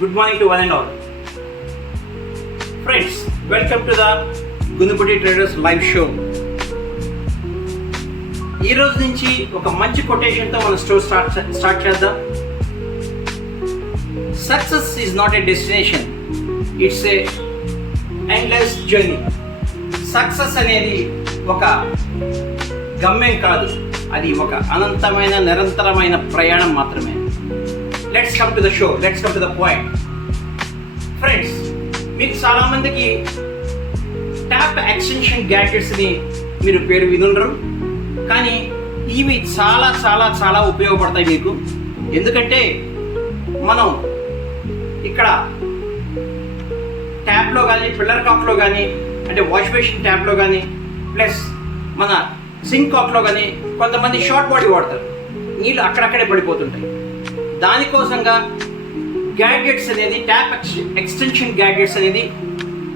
Good morning to one and all. Friends, welcome to the Gunduputti Traders live show. ఈ రోజు నుంచి ఒక మంచి కొటేషన్తో మన స్టోర్ స్టార్ట్ చేద్దాం. Success is not a destination, it's a endless journey. Success అనేది ఒక గమ్యం కాదు, అది ఒక అనంతమైన నిరంతరమైన ప్రయాణం మాత్రమే. Let's come to the show, let's come to the point. Friends, మీకు చాలామందికి ట్యాప్ ఎక్స్టెన్షన్ గ్యాడ్జెట్స్ని మీరు పేరు వినుండరు, కానీ ఇవి చాలా చాలా చాలా ఉపయోగపడతాయి మీకు. ఎందుకంటే మనం ఇక్కడ ట్యాప్లో కానీ పిల్లర్ కాక్లో కానీ అంటే వాష్ బేసిన్ ట్యాప్లో కానీ ప్లస్ మన సింక్ కాక్లో కానీ కొంతమంది షార్ట్ బాడీ వాడతారు, నీళ్ళు అక్కడక్కడే పడిపోతుంటాయి. దానికోసంగా గ్యాడ్జెట్స్ అనేది ట్యాప్ ఎక్స్టెన్షన్ గ్యాడ్జెట్స్ అనేది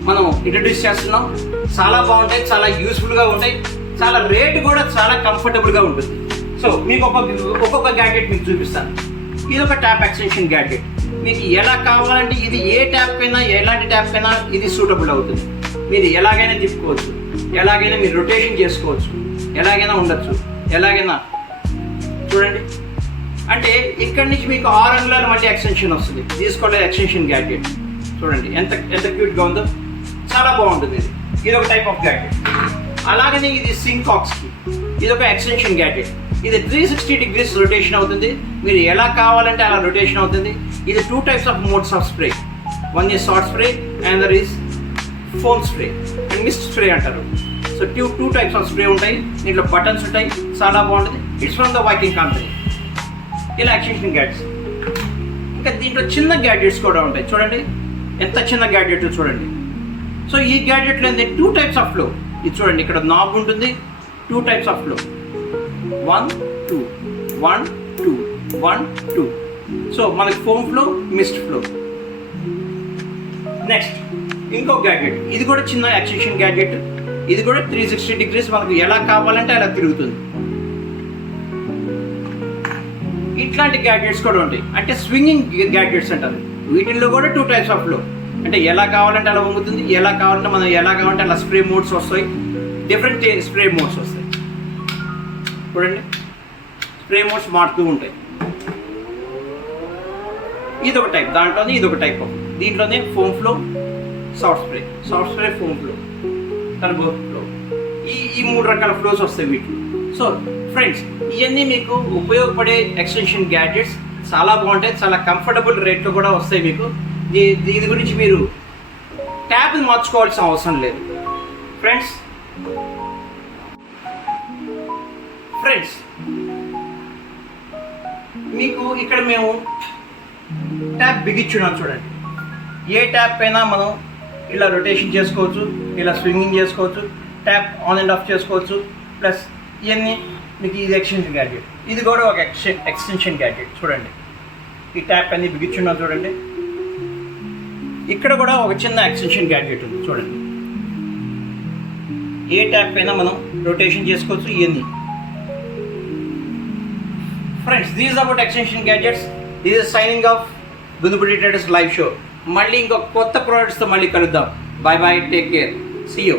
మనం ఇంట్రడ్యూస్ చేస్తున్నాం. చాలా బాగుంటాయి, చాలా యూస్ఫుల్గా ఉంటాయి, చాలా రేట్ కూడా చాలా కంఫర్టబుల్గా ఉంటుంది. సో మీకు ఒక్కొక్క గ్యాడ్జెట్ మీకు చూపిస్తాను. ఇది ఒక ట్యాప్ ఎక్స్టెన్షన్ గ్యాడ్జెట్. మీకు ఎలా కావాలంటే ఇది ఏ ట్యాప్ అయినా ఎలాంటి ట్యాప్ అయినా ఇది సూటబుల్ అవుతుంది. మీరు ఎలాగైనా తిప్పుకోవచ్చు, ఎలాగైనా మీరు రొటేషన్ చేసుకోవచ్చు, ఎలాగైనా ఉండొచ్చు, ఎలాగైనా చూడండి. అంటే ఇక్కడి నుంచి మీకు 6 అంగుళాల మళ్ళీ ఎక్స్టెన్షన్ వస్తుంది. తీసుకోలేదు ఎక్స్టెన్షన్ గ్యాడ్జెట్ చూడండి ఎంత క్యూట్గా ఉందో, చాలా బాగుంటుంది. ఇది ఒక టైప్ ఆఫ్ గ్యాడ్జెట్. అలాగనే ఇది సింక్ కాక్స్కి ఇది ఒక ఎక్స్టెన్షన్ గ్యాడ్జెట్. ఇది 360 degrees రొటేషన్ అవుతుంది. మీరు ఎలా కావాలంటే అలా రొటేషన్ అవుతుంది. ఇది 2 types of modes of spray. One is short spray and other is foam spray and mist spray అంటారు. సో 2 types ఆఫ్ స్ప్రే ఉంటాయి. దీంట్లో బటన్స్ ఉంటాయి, చాలా బాగుంటుంది. It's from the Viking company. ఇలా ఎక్స్టెన్షన్ గ్యాడ్జెట్స్. ఇంకా దీంట్లో చిన్న గ్యాడ్జెట్స్ కూడా ఉంటాయి. చూడండి ఎంత చిన్న గ్యాడ్జెట్ చూడండి. సో ఈ గ్యాడ్జెట్లో ఏంటి 2 types ఆఫ్ ఫ్లో. ఇది చూడండి, ఇక్కడ నాబ్ ఉంటుంది, 2 types ఆఫ్ ఫ్లో. 1 2 1 2 1 2. సో మనకి foam flow, mist flow. Next ఇంకో గ్యాడ్జెట్, ఇది కూడా చిన్న ఎక్స్టెన్షన్ గ్యాడ్జెట్. ఇది కూడా 360 degrees మనకు ఎలా కావాలంటే అలా తిరుగుతుంది. ఇట్లాంటి గ్యాడ్జెట్స్ కూడా ఉంటాయి, అంటే స్వింగింగ్ గ్యాడ్జెట్స్ అంటారు. వీటిల్లో కూడా 2 types ఆఫ్ ఫ్లో. అంటే ఎలా కావాలంటే అలా వంగుతుంది, ఎలా కావాలంటే మనం ఎలా కావాలంటే అలా స్ప్రే మోడ్స్ వస్తాయి. డిఫరెంట్ స్ప్రే మోడ్స్ వస్తాయి. చూడండి స్ప్రే మోడ్స్ మారుతూ ఉంటాయి. ఇది ఒక టైప్, దాంట్లోనే ఇది ఒక టైప్ ఆఫ్. దీంట్లోనే foam flow, soft spray, foam flow, turbo flow. ఈ 3 రకాల ఫ్లోస్ వస్తాయి వీటిలో. సో ఫ్రెండ్స్, ఇవన్నీ మీకు ఉపయోగపడే ఎక్స్టెన్షన్ గ్యాడ్జెట్స్. చాలా బాగుంటాయి, చాలా కంఫర్టబుల్ రేట్లో కూడా వస్తాయి మీకు. దీని గురించి మీరు ట్యాబ్ని మార్చుకోవాల్సిన అవసరం లేదు. ఫ్రెండ్స్ మీకు ఇక్కడ మేము ట్యాప్ బిగించున్నాం చూడండి. ఏ ట్యాప్ అయినా మనం ఇలా రొటేషన్ చేసుకోవచ్చు, ఇలా స్వింగింగ్ చేసుకోవచ్చు, ట్యాప్ ఆన్ అండ్ ఆఫ్ చేసుకోవచ్చు. ప్లస్ ఇవన్నీ మీకు ఇది ఎక్స్టెన్షన్ గ్యాడ్జెట్. ఇది కూడా ఒక ఎక్స్టెన్షన్ గ్యాడ్జెట్. చూడండి ఈ ట్యాప్ అన్ని బిగించున్నాం చూడండి. ఇక్కడ కూడా ఒక చిన్న ఎక్స్టెన్షన్ గ్యాడ్జెట్ ఉంది చూడండి. ఏ ట్యాప్ అయినా మనం రొటేషన్ చేసుకోవచ్చు. ఇవన్నీ friends, these about extension gadgets. This is signing of Gunduputti Traders live show. మళ్ళీ ఇంకొక కొత్త ప్రోడక్ట్స్తో మళ్ళీ కలుద్దాం. Bye bye, take care, see you.